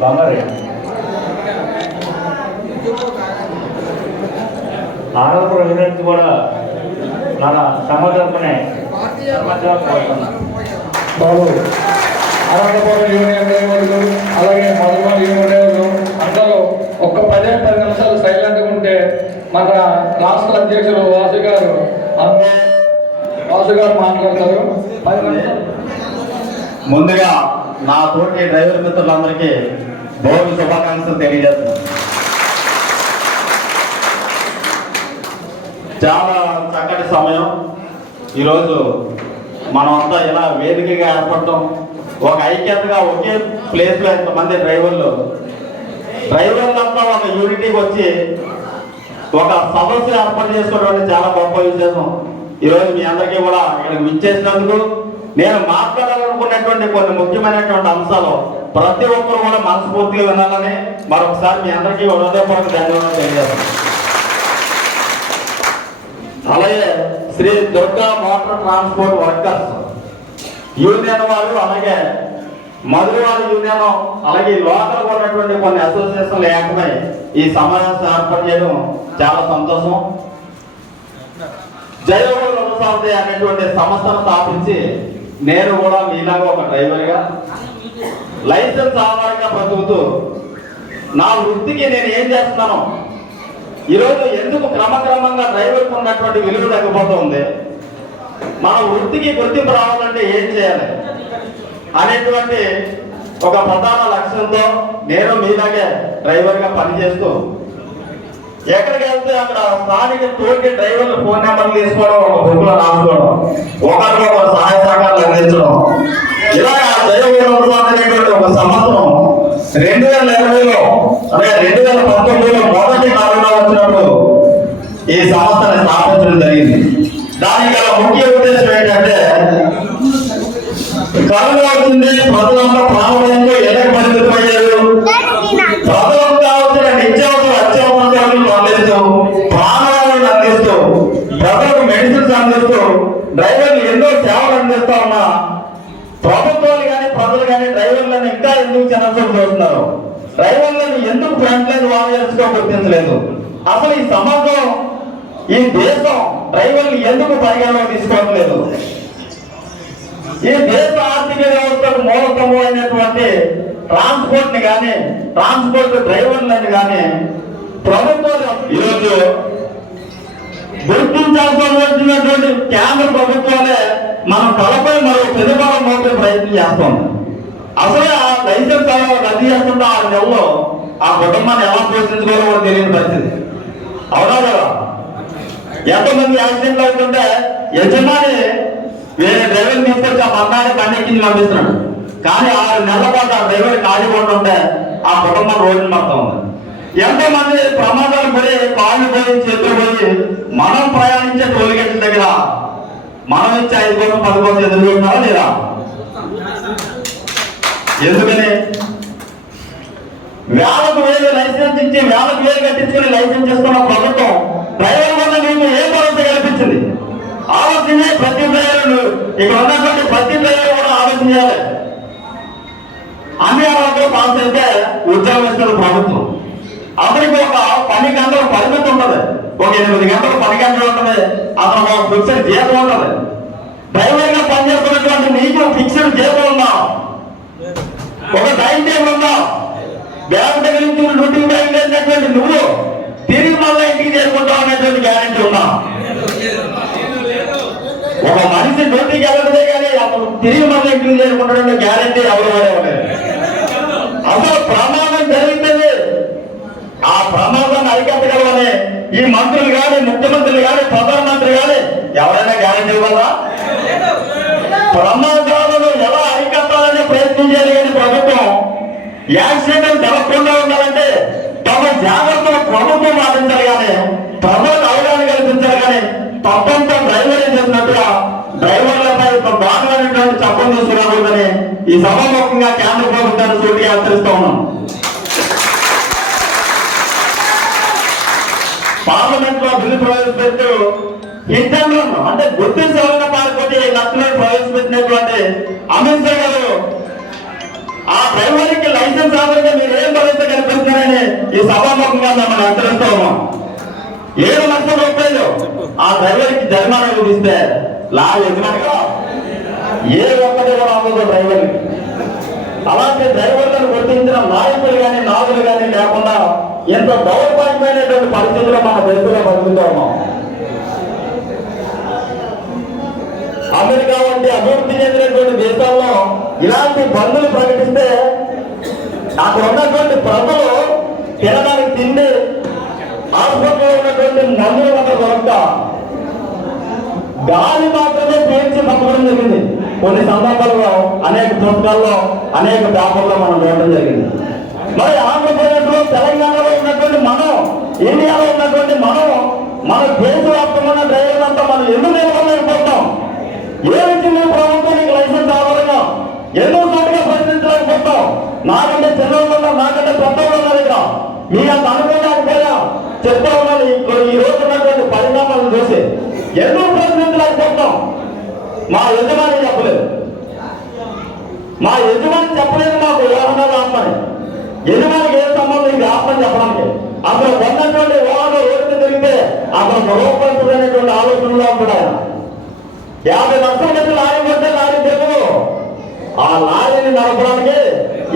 బంగారు ఆనందపురం యూనిట్ కూడా మన సమర్థనే కోరుతున్నాం బాబు అనంతపురం యూనియన్ డ్రైవర్లు అలాగే మధుమల్ యూనియన్ డ్రైవర్లు అందరూ ఒక్క పదే పది నిమిషాలు సైలెంట్గా ఉంటే మన రాష్ట్ర అధ్యక్షులు వాసు గారు వాసు గారు మాట్లాడతారు. ముందుగా నా తోటి డ్రైవర్ మిత్రులందరికీ భోగి శుభాకాంక్షలు తెలియజేస్తున్నాం. చాలా చక్కటి సమయం. ఈరోజు మనమంతా ఇలా వేదికగా ఏర్పడటం ఒక ఐక్యతగా ఒకే ప్లేస్లో ఇంతమంది డ్రైవర్లు డ్రైవర్లంతా ఒక యూనిటీకి వచ్చి ఒక సమస్య ఏర్పాటు చేసుకోవడం చాలా గొప్ప విశేషం. ఈరోజు మీ అందరికీ కూడా ఇక్కడికి విచ్చేసినందుకు నేను మాట్లాడాలనుకున్నటువంటి కొన్ని ముఖ్యమైనటువంటి అంశాలు ప్రతి ఒక్కరు కూడా మనస్ఫూర్తిగా వినాలని మరొకసారి మీ అందరికీ హృదయపూర్వక ధన్యవాదాలు తెలియజేస్తాను. అలాగే Sri Durga motor transport workers union వాళ్ళు అలాగే మధురవాడ యూనియన్ అలాగే లోకల్ ఉన్నటువంటి కొన్ని అసోసియేషన్లు ఏకమై ఈ సమావేశం ఏర్పాటు చేయడం చాలా సంతోషం. జయగోళ రుణసారథి అనేటువంటి సంస్థను స్థాపించి నేను కూడా మీలాగా ఒక డ్రైవర్గా లైసెన్స్ ఆధారంగా బ్రతుకుతూ నా వృత్తికి నేను ఏం చేస్తున్నాను? ఈరోజు ఎందుకు క్రమక్రమంగా డ్రైవర్కి ఉన్నటువంటి విలువ లేకపోతుంది మన వృత్తికి గుర్తింపు రావాలంటే ఏం చేయాలి? అనేటువంటి ఒక ప్రధాన లక్ష్యంతో నేను మీలాగే డ్రైవర్గా పనిచేస్తూ ఎక్కడికి వెళ్తే అక్కడ స్థానిక తోటి డ్రైవర్ ఫోన్ నెంబర్లు తీసుకోవడం ఒక బుక్లో రాసుకోవడం ఒకరికి ఒక సహాయ సహకారాలు అందించడం. ఇలా దైవ అనేటువంటి ఒక సంవత్సరం రెండు వేల ఇరవైలో అంటే రెండు వేల పంతొమ్మిదిలో మొదటి కరోనా వచ్చినప్పుడు ఈ సంస్థని స్థాపించడం జరిగింది. దానికి గల ముఖ్య ఉద్దేశం ఏంటంటే కరోనా వచ్చింది ప్రజలంతా ప్రాణభయంతో డ్రైవర్లు ఎన్నో సేవలు అందిస్తా ఉన్నా ప్రభుత్వాలు కానీ ప్రజలు కానీ డ్రైవర్లను ఇంకా ఎందుకు చిన్నచూపు చూస్తున్నారు డ్రైవర్లను ఎందుకు ఫ్రంట్ లైన్ వారియర్స్గా గుర్తించలేదు అసలు ఈ సమాజం ఈ దేశం డ్రైవర్లు ఎందుకు పరిగణలోకి తీసుకోవట్లేదు? ఈ దేశ ఆర్థిక వ్యవస్థకు మూలకము అయినటువంటి ట్రాన్స్పోర్ట్ని కానీ ట్రాన్స్పోర్ట్ డ్రైవర్లను కానీ ప్రభుత్వాలు ఈరోజు గుర్తించాల్సినటువంటి కేంద్ర ప్రభుత్వాలే మనం తలపై మరో ప్రతిఫలం మోపే ప్రయత్నం చేస్తాం. అసలు ఆ లైసెన్స్ రద్దు చేస్తుంటే ఆ నెలలో ఆ కుటుంబాన్ని ఎలా పోషించుకోవాలో కూడా తెలియని పరిస్థితి. అవునా కదా ఎంతమంది యాక్సిడెంట్లు అవుతుంటే యజమాని వేరే డ్రైవర్ తీసుకొచ్చి ఆ మన్నాన్ని పన్నెక్కించి పంపిస్తున్నాడు. కానీ ఆరు నెలల పాటు ఆ డ్రైవర్ ఖాళీ ఉంటే ఆ కుటుంబం రోడ్డు మొత్తం ఉంది. ఎంతో మంది ప్రమాదాలు పడి కాళ్ళు పోయి చేతులు పోయి మనం ప్రయాణించే టోల్గేట్ల దగ్గర మనం ఇచ్చే ఐదు కోసం పది కోసం ఎదుర్కొంటున్నారా లేదా? ఎందుకని? వేలకు వేలు లైసెన్స్ ఇచ్చి వేలకు వేలు కట్టించుకుని లైసెన్స్ చేసుకున్న ప్రభుత్వం డ్రైవర్ వల్ల మీకు ఏ భరోసా కల్పించింది? ఆలోచనే ప్రతి డ్రైవర్ ఇక్కడ ఉన్నటువంటి ప్రతి డ్రైవర్ కూడా ఆలోచన చేయాలి. అన్ని అర్హతలు పాస్ అయితే ఉద్యోగం ఇస్తుంది ప్రభుత్వం. అతనికి ఒక పని గంటల పరిమితి ఉంటది. ఒక ఎనిమిది గంటలు పని గంటలు ఉంటది. అతను ఒక ఫిక్స్డ్ జీతం ఉంటది. డ్రైవర్గా పనిచేస్తున్నటువంటి నీకు ఫిక్స్డ్ జీతం ఉందా? ఒక టైం టేబుల్ ఉందా? బ్యాంక్ దగ్గర నుంచి డ్యూటీ టైం లేనటువంటి నువ్వు తిరిగి మళ్ళీ ఇంటికి చేరుకుంటావు అనేటువంటి గ్యారెంటీ ఉందా? ఒక మనిషి డ్యూటీకి వెళ్ళదే కానీ అతను తిరిగి మళ్ళీ ఇంటికి చేరుకుంటాడనే గ్యారెంటీ ఎవరు వాడేవాడు అసలు ప్రమాదం జరిగితే ఆ ప్రమాదాన్ని అరికట్టగలమని ఈ మంత్రులు కానీ ముఖ్యమంత్రులు కానీ ప్రధానమంత్రి కానీ ఎవరైనా గ్యారెంటీ ఇవ్వాలా ప్రమాదాలను ఎలా అరికట్టాలని ప్రయత్నం చేయాలి కానీ ప్రభుత్వం యాక్సిడెంట్ జరగకుండా ఉండాలంటే తమ జాగ్రత్తలు ప్రభుత్వం పాటించాలి కానీ ప్రజలకు అవగాహన కల్పించాలి కానీ తప్పంతా డ్రైవర్ చేసినట్టుగా డ్రైవర్లపై బాధమైనటువంటి చట్టం తీసుకురాకూడదని ఈ సభాముఖంగా కేంద్ర ప్రభుత్వాన్ని సూటిగా హెచ్చరిస్తా ఉన్నాం. పార్లమెంట్లో బిల్లు ప్రవేశపెడుతూ ఇంటర్లో అంటే గుర్తించి ఎవరైనా పాల్గొని లక్షలను ప్రవేశపెట్టినటువంటి అమిత్ షా గారు ఆ డ్రైవర్కి లైసెన్స్ రావాలంటే మీరు ఏం భవిష్యత్తు కనిపిస్తున్నారని ఈ సభాముఖంగా మిమ్మల్ని హెచ్చరిస్తూ ఉన్నాం. ఏడు లక్షల రూపాయలు ఆ డ్రైవర్కి జరిమానా విధిస్తే లా యజమానిగా ఏ ఒక్కటి కూడా అవ్వదు డ్రైవర్కి. అలాంటి డ్రైవర్లను గుర్తించిన నాయకులు కానీ నాగులు కానీ లేకుండా ఎంత దౌర్భాగ్యమైనటువంటి పరిస్థితిలో మన దేశంలో బతుకుతూ అమెరికా వంటి అభివృద్ధి చెందినటువంటి దేశాల్లో ఇలాంటి బంధులు ప్రకటిస్తే అక్కడ ఉన్నటువంటి ప్రజలు తినడానికి తిండి ఆసుపత్రిలో ఉన్నటువంటి మందులు అక్కడ దొరకతా గాలి మాత్రమే పేర్చి పంపడం జరిగింది. కొన్ని సందర్భాల్లో అనేక పుస్తకాల్లో అనేక పేపర్లో మనం చూడటం జరిగింది. మరి ఆంధ్రప్రదేశ్లో తెలంగాణ ఇండియాలో ఉన్నటువంటి మనం మన దేశవ్యాప్తమైన డ్రైవర్లు అంతా మనం ఎందుకు నిలబడలేకపోతాం ఏమిచ్చింది ప్రభుత్వం నీకు లైసెన్స్ ఆధారంగా ఎన్నో చోట్ల ప్రశ్నించలేకపోతాం నాకంటే చిన్నవాళ్ళు ఉన్నారు నాకంటే పెద్దవాళ్ళు ఉన్నారు ఇక్కడ. మీ అంత అనుకోలేకపోయా చెప్తా ఉన్నాను. ఈ- రోజు ఉన్నటువంటి పరిణామాలను చూసి ఎన్నో ప్రశ్నించలేకపోతాం మా యజమాని చెప్పలేదు. మా యజమాని చెప్పలేదు మాకు వాహనాలు ఆత్మని. యజమానికి ఏ సంబంధం ఇది ఆపమని చెప్పడానికి అక్కడ ఉన్నటువంటి వాహనం రోడ్డు తిరిగితే అక్కడ రూపాయలు ఆలోచనలో ఉంటాడు యాభై లక్షల మంది లారీ కొంటే లారీ తెలుగు ఆ లారీని నడపడానికి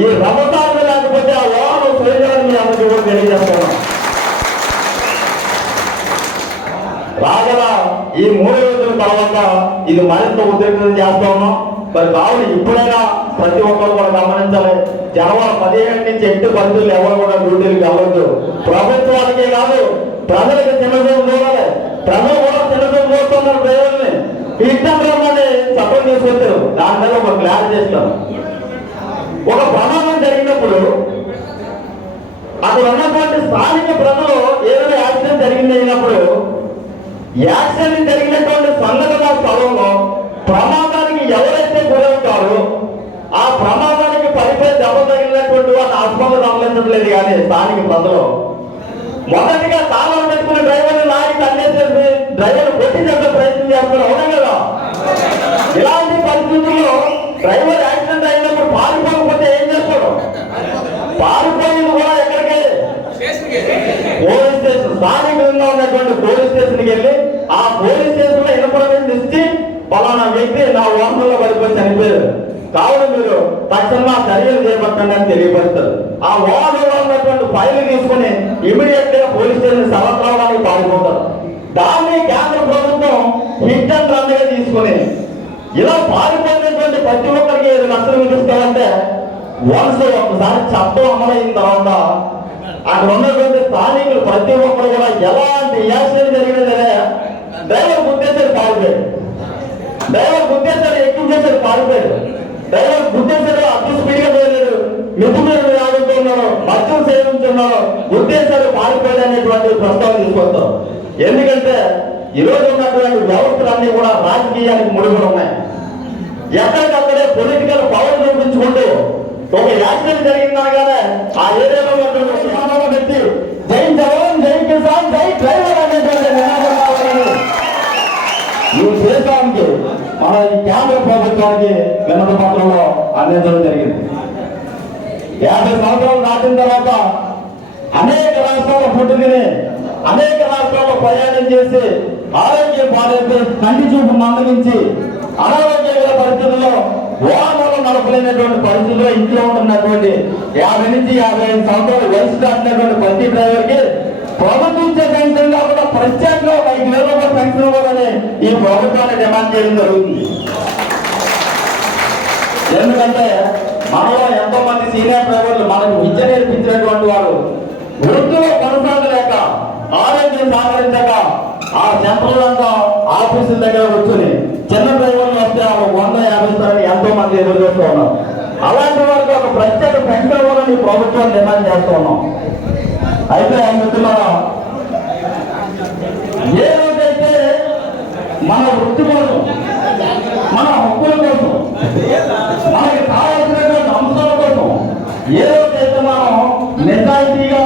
ఈ రమతాలు లేకపోతే ఆ వాహనం స్వీకరణ అందరికీ కూడా తెలియజేస్తాను. రాగల ఈ మూడు రోజుల తర్వాత ఇది మరింత ఉద్యోగం చేస్తా ఉన్నాం. మరి కావున ఇప్పుడైనా ప్రతి ఒక్కరు కూడా గమనించాలి. జనవరి పదిహేడు నుంచి ఎట్టి పరిస్థితులు ఎవరు కూడా డ్యూటీలు కావద్దు. ప్రభుత్వానికే కాదు ప్రజలకు చిన్నచూపు చూడాలి ప్రజలు కూడా చిన్నచూపు చూస్తున్నారు డ్రైవర్ని రమ్మని చట్టం తీసుకొచ్చారు. దాని మీద ఒక క్లారిటీ చేస్తాం ఒక ప్రమాదం జరిగినప్పుడు అక్కడ ఉన్నటువంటి స్థానిక ప్రజలు ఏదైనా యాక్సిడెంట్ జరిగింది అయినప్పుడు యాక్సిడెంట్ జరిగినటువంటి సంఘటన స్థలంలో ప్రమాదం ఆస్పత్రి కానీ స్థానిక ప్రజలు మొదటిగా తాళం పెట్టుకున్న డ్రైవర్ లారీకి అందేసేసి డ్రైవర్ కొట్టి చెప్పే ప్రయత్నం చేస్తున్నారు. అవునా కదా? ఇలాంటి పరిస్థితుల్లో డ్రైవర్ యాక్సిడెంట్ అయినప్పుడు పారిపోకపోతే ఏం చేస్తాడు? పారిపోయింది కూడా ఎక్కడికి పోలీస్ స్టేషన్ స్థానికంగా ఉన్నటువంటి పోలీస్ స్టేషన్కి వెళ్ళి ఆ పోలీస్ స్టేషన్లో ఇన్ఫర్మేషన్ ఇచ్చి పలానా వ్యక్తి నా వాహనంలో కావున మీరు తక్షణ చర్యలు చేపట్టండి అని తెలియపరుస్తారు. ఆ వాహనంలో ఉన్నటువంటి ఫైల్ తీసుకుని ఇమీడియట్గా పోలీస్ స్టేషన్ సవత్రావడానికి పాల్గొంటారు దాన్ని కేంద్ర ప్రభుత్వం హిట్ అండ్ రన్గా తీసుకుని ఇలా పారిపోయినటువంటి ప్రతి ఒక్కరికి ఐదు లక్షలు విధిస్తామంటే వన్స్ ఒకసారి చట్టం అమలైన తర్వాత అక్కడ ఉన్నటువంటి స్థానికులు ప్రతి ఒక్కరు కూడా ఎలాంటి యాక్సిడెంట్ జరిగినదే డ్రైవర్ గుర్తించారు పారిపోయారు. డ్రైవర్ గుర్తించారు ఎక్కించేసారు పారిపోయారు. డ్రైవర్ గుర్తించారు అతి స్పీడ్గా పోయలేడు మిత్రులు ఆడుతున్నారు మద్యం సేవించున్నారు గుర్తించారు ప్రస్తావన తీసుకొస్తాం. ఎందుకంటే ఈ రోజు ఉన్నటువంటి వ్యవస్థలన్నీ కూడా రాజకీయానికి ముడిపడి ఉన్నాయి. ఎక్కడికక్కడే పొలిటికల్ పవర్ చూపించుకుంటూ ఒక యాక్సిడెంట్ జరిగిందనగానే ఆ ఏరియాలో ఉన్నటువంటి విమానంలో జై జవాన్ జై కిసాన్ జై డ్రైవర్ అనేటువంటి నినాదం కావాలని ఈ దేశానికి మన కేంద్ర ప్రభుత్వానికి విన్నత పత్రంలో అందించడం జరిగింది. యాభై సంవత్సరాలు దాటిన తర్వాత అనేక రాష్ట్రాల్లో పుట్టి తిని అనేక రాష్ట్రాల్లో ప్రయాణం చేసి ఆరోగ్యం పాడైపోయి కంటి చూపు మందగించి అనారోగ్యమైన పరిస్థితుల్లో వాహనాలు నడపలేనటువంటి పరిస్థితుల్లో ఇంట్లో ఉంటున్నటువంటి యాభై నుంచి యాభై ఐదు సంవత్సరాలు వయసు దాటినటువంటి ప్రతి డ్రైవర్కి ప్రభుత్వం ఇచ్చే కూడా ప్రత్యేకంగా ఒక ఐదు వేల రూపాయల పెన్షన్ ఇవ్వాలని ఈ ప్రభుత్వాన్ని డిమాండ్ చేయడం జరుగుతుంది. ఎందుకంటే మనలో ఎంతో మంది సీనియర్ డ్రైవర్లు మనకు విద్య నేర్పించినటువంటి వారు వృత్తిలో కొనసాగలేక ఆరోగ్యం సహకరించక ఆ సెంట్రల్ అంతా ఆఫీసుల దగ్గర కూర్చుని చిన్న డ్రైవర్లు వస్తే ఆ వంద యాభై ఇస్తారని ఎంతో మంది ఎదురు చూస్తూ ఉన్నారు. అలాంటి వారికి ఒక ప్రత్యేక పెన్షన్ ఇవ్వాలని ప్రభుత్వం డిమాండ్ చేస్తూ ఉన్నాం. అయితే మిత్రులారా ఏ రోజైతే మన వృత్తి కోసం మన హక్కుల కోసం మనకి కావాల్సినటువంటి అంశాల కోసం ఏ రోజైతే మనం నిజాయితీగా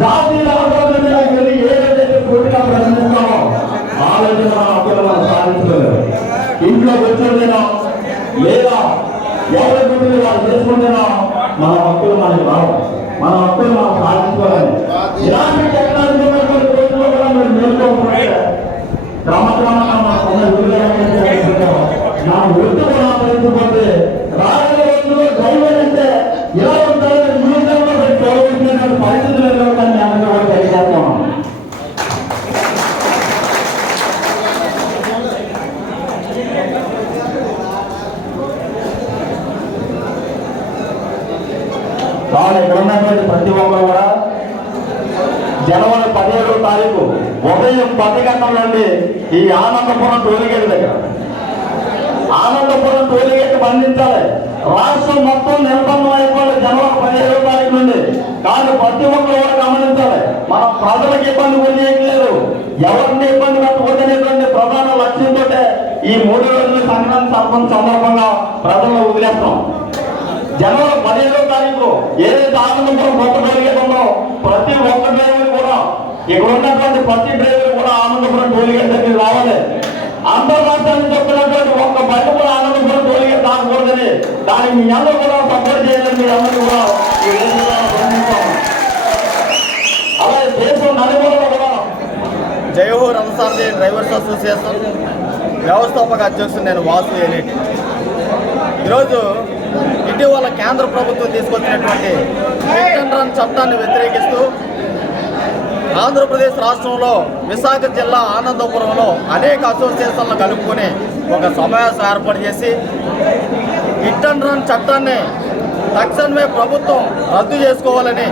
జాతీయ రాష్ట్రాల మీద వెళ్ళి ఏ రోజైతే పూర్తిగా ప్రశ్నిస్తామో ఆ రోజు మన హక్కులు మనం సాధించలేదు ఇంట్లో కూర్చొని లేదా ఎవరి గురించి వాళ్ళు చేసుకుంటేనా మన హక్కులు మనకి రావు. మన హక్కులు మనం సాధించుకోవాలి ఇలాంటి టెక్నాలజీ ఉన్నటువంటి రోజుల్లో కూడా మీరు మేల్కోకపోతే క్రమక్రమంగా మన విలువలు నా వృత్తి కూడా పెరిగిపోతే రాగల రోజుల్లో డ్రైవర్ అంటే ఇలా ఉంటారని జీవితంలో చూడవలసినటువంటి పరిస్థితులు ఎదురవుతాయని నేను అందరూ కూడా తెలియజేస్తున్నాను కావాలి ఇక్కడ ఉన్నటువంటి ప్రతి ఒక్కరు కూడా జనవరి పదిహేడవ తారీఖు ఉదయం పది గంటల నుండి ఈ ఆనందపురం టోలిగేట్ దగ్గర. ఆనందపురం టోలిగేట్ బంధించాలి. రాష్ట్రం మొత్తం నిర్బంధం అయిపోవాలి జనవరి పదిహేడవ తారీఖు నుండి. కానీ ప్రతి ఒక్కరు కూడా గమనించాలి మన ప్రజలకు ఇబ్బంది పొందేయట్లేదు ఎవరిని ఇబ్బంది పెట్టకూడదనేటువంటి ప్రధాన లక్ష్యంతో ఈ మూడు రోజుల సంక్రాంతి సర్పంచ్ సందర్భంగా ప్రజలను వదిలేస్తాం జనవరి పదిహేడో తారీఖు ఏదైతే ఆనందపురం కొత్త టోల్గేట్ ఉందో ప్రతి ఒక్క డ్రైవర్ కూడా ఇక్కడ ఉన్నటువంటి ప్రతి డ్రైవర్ కూడా ఆనందపురం టోల్గేట్ దగ్గర రావాలి. అంతర్రాష్ట్రాన్ని నుంచి ఒక్క బయట కూడా ఆనందపురం టోల్గేట్ రాకూడదని దానికి మీ అందరూ కూడా సపోర్ట్ చేయాలని మీ అందరూ కూడా ఈ వేదికగా అలాగే దేశం నలుమూలలో కూడా జయహో రథసారథి డ్రైవర్స్ అసోసియేషన్ వ్యవస్థాపక అధ్యక్షుడు నేను వాసు ఏలేటి. ఈరోజు ఇటీవల కేంద్ర ప్రభుత్వం తీసుకొచ్చినటువంటి హిట్ రన్ చట్టాన్ని వ్యతిరేకిస్తూ ఆంధ్రప్రదేశ్ రాష్ట్రంలో విశాఖ జిల్లా ఆనందపురంలో అనేక అసోసియేషన్లు కలుపుకొని ఒక సమావేశం ఏర్పాటు చేసి హిట్ అండ్ రన్ చట్టాన్ని తక్షణమే ప్రభుత్వం రద్దు చేసుకోవాలని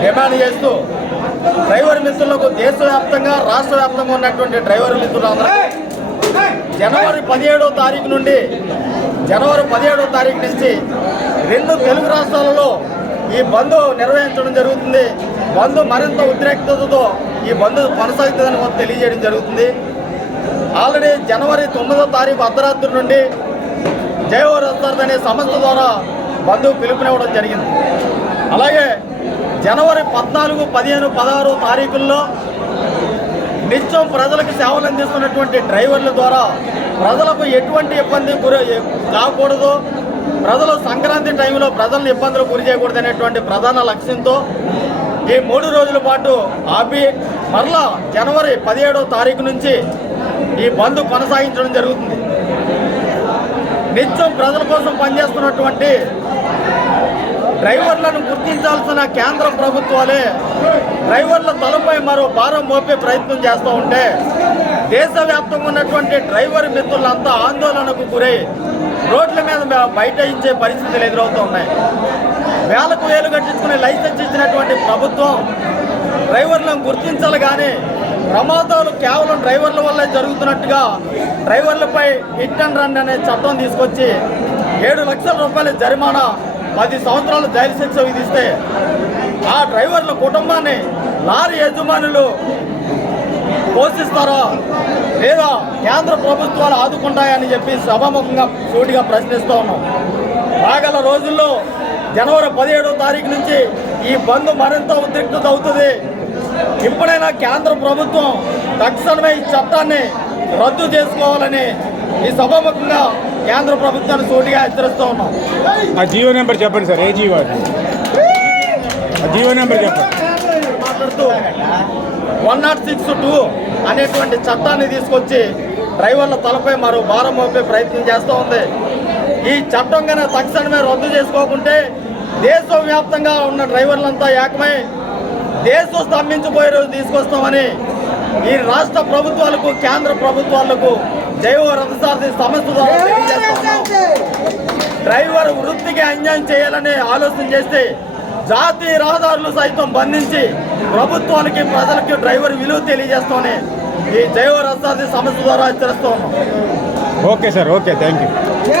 డిమాండ్ చేస్తూ డ్రైవర్ మిత్రులకు దేశవ్యాప్తంగా రాష్ట్ర వ్యాప్తంగా ఉన్నటువంటి డ్రైవర్ మిత్రులందరూ జనవరి పదిహేడో తారీఖు నుండి జనవరి పదిహేడో తారీఖు నుంచి రెండు తెలుగు రాష్ట్రాలలో ఈ బంద్ నిర్వహించడం జరుగుతుంది. బంద్ మరింత ఉద్రిక్తతతో ఈ బంద్ కొనసాగుతుందని మాకు తెలియజేయడం జరుగుతుంది. ఆల్రెడీ జనవరి తొమ్మిదో తారీఖు అర్ధరాత్రి నుండి జయవరస్తార్ అనే సంస్థ ద్వారా బంధువు పిలుపునివ్వడం జరిగింది. అలాగే జనవరి పద్నాలుగు పదిహేను పదహారు తారీఖుల్లో నిత్యం ప్రజలకు సేవలు అందిస్తున్నటువంటి డ్రైవర్ల ద్వారా ప్రజలకు ఎటువంటి ఇబ్బంది గురి కాకూడదు. ప్రజలు సంక్రాంతి టైంలో ప్రజలను ఇబ్బందులు గురి చేయకూడదు అనేటువంటి ప్రధాన లక్ష్యంతో ఈ మూడు రోజుల పాటు ఆపి మరలా జనవరి పదిహేడవ తారీఖు నుంచి ఈ బంద్ కొనసాగించడం జరుగుతుంది. నిత్యం ప్రజల కోసం పనిచేస్తున్నటువంటి డ్రైవర్లను గుర్తించాల్సిన కేంద్ర ప్రభుత్వాలే డ్రైవర్ల తలపై మరో భారం మోపే ప్రయత్నం చేస్తూ ఉంటే దేశవ్యాప్తంగా ఉన్నటువంటి డ్రైవర్ మిత్రులంతా ఆందోళనకు గురై రోడ్ల మీద బయట ఇచ్చే పరిస్థితులు ఎదురవుతూ ఉన్నాయి. వేలకు వేలు కట్టించుకుని లైసెన్స్ ఇచ్చినటువంటి ప్రభుత్వం డ్రైవర్లను గుర్తించాలి కానీ ప్రమాదాలు కేవలం డ్రైవర్ల వల్లే జరుగుతున్నట్టుగా డ్రైవర్లపై హిట్ అండ్ రన్ అనే చట్టం తీసుకొచ్చి ఏడు లక్షల రూపాయల జరిమానా పది సంవత్సరాల జైలు శిక్ష విధిస్తే ఆ డ్రైవర్ల కుటుంబాన్ని లారీ యజమానులు పోషిస్తారా లేదా కేంద్ర ప్రభుత్వాలు ఆదుకుంటాయని చెప్పి సభాముఖంగా సూటిగా ప్రశ్నిస్తూ ఉన్నాం. రాగల రోజుల్లో జనవరి పదిహేడో తారీఖు నుంచి ఈ బంద్ మరింత ఉద్రిక్తత అవుతుంది. ఇప్పుడైనా కేంద్ర ప్రభుత్వం తక్షణమే ఈ చట్టాన్ని రద్దు చేసుకోవాలని ఈ సభాముఖంగా కేంద్ర ప్రభుత్వాన్ని సూటిగా హెచ్చరిస్తూ ఉన్నాం. ఆ జీవో నెంబర్ చెప్పండి సార్ ఏ G O G O number చెప్పండి. మాట్లాడుతూ వన్ నాట్ సిక్స్ టూ అనేటువంటి చట్టాన్ని తీసుకొచ్చి డ్రైవర్ల తలపై మరో భారం మోపే ప్రయత్నం చేస్తూ ఉంది. ఈ చట్టం కనుక తక్షణమే రద్దు చేసుకోకుంటే దేశవ్యాప్తంగా ఉన్న డ్రైవర్లంతా ఏకమై దేశం స్తంభించిపోయే రోజు తీసుకొస్తామని ఈ రాష్ట్ర ప్రభుత్వాలకు కేంద్ర ప్రభుత్వాలకు జైవ రథసారథి సంస్థ ద్వారా డ్రైవర్ వృత్తికి అన్యాయం చేయాలని ఆలోచన చేస్తే జాతీయ రహదారులు సైతం బంధించి ప్రభుత్వానికి ప్రజలకి డ్రైవర్ విలువ తెలియజేస్తామని ఈ జైవ రహదారి సంస్థ ద్వారా హెచ్చరిస్తూ ఉన్నాం. Okay sir okay thank you.